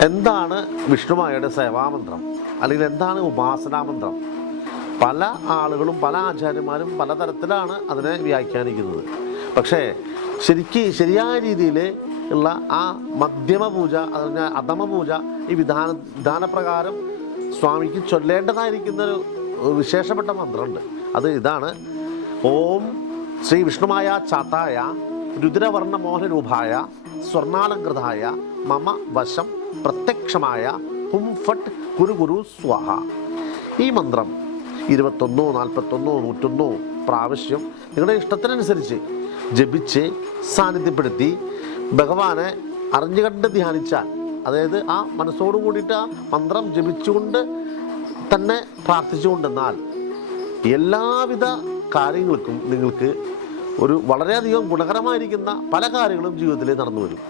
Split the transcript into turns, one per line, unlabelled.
എന്താണ് വിഷ്ണുമായയുടെ സേവാമന്ത്രം? അല്ലെങ്കിൽ എന്താണ് ഉപാസനാമന്ത്രം? പല ആളുകളും പല ആചാര്യന്മാരും പലതരത്തിലാണ് അതിനെ വ്യാഖ്യാനിക്കുന്നത്. പക്ഷേ ശരിക്ക് ശരിയായ രീതിയിൽ ഉള്ള ആ മധ്യമ പൂജ അതിന് അധമ പൂജ ഈ വിധാന വിധാനപ്രകാരം സ്വാമിക്ക് ചൊല്ലേണ്ടതായിരിക്കുന്ന ഒരു വിശേഷപ്പെട്ട മന്ത്രമുണ്ട്. അത് ഇതാണ്. ഓം ശ്രീ വിഷ്ണുമായ ചാത്തായ രുദ്രവർണ മോഹനരൂപായ സ്വർണാലങ്കൃതായ മമ വശം പ്രത്യക്ഷമായ ഹും ഫട്ട് കുരു കുരു സ്വാഹ. ഈ മന്ത്രം ഇരുപത്തൊന്നോ നാൽപ്പത്തൊന്നോ നൂറ്റൊന്നോ പ്രാവശ്യം നിങ്ങളുടെ ഇഷ്ടത്തിനനുസരിച്ച് ജപിച്ച് സാന്നിധ്യപ്പെടുത്തി ഭഗവാനെ അറിഞ്ഞുകണ്ട് ധ്യാനിച്ചാൽ അതായത് ആ മനസ്സോട് കൂടിയിട്ട് ആ മന്ത്രം ജപിച്ചുകൊണ്ട് തന്നെ പ്രാർത്ഥിച്ചുകൊണ്ടെന്നാൽ എല്ലാവിധ കാര്യങ്ങൾക്കും നിങ്ങൾക്ക് ഒരു വളരെയധികം ഗുണകരമായിരിക്കുന്ന പല കാര്യങ്ങളും ജീവിതത്തിൽ നടന്നു വരും.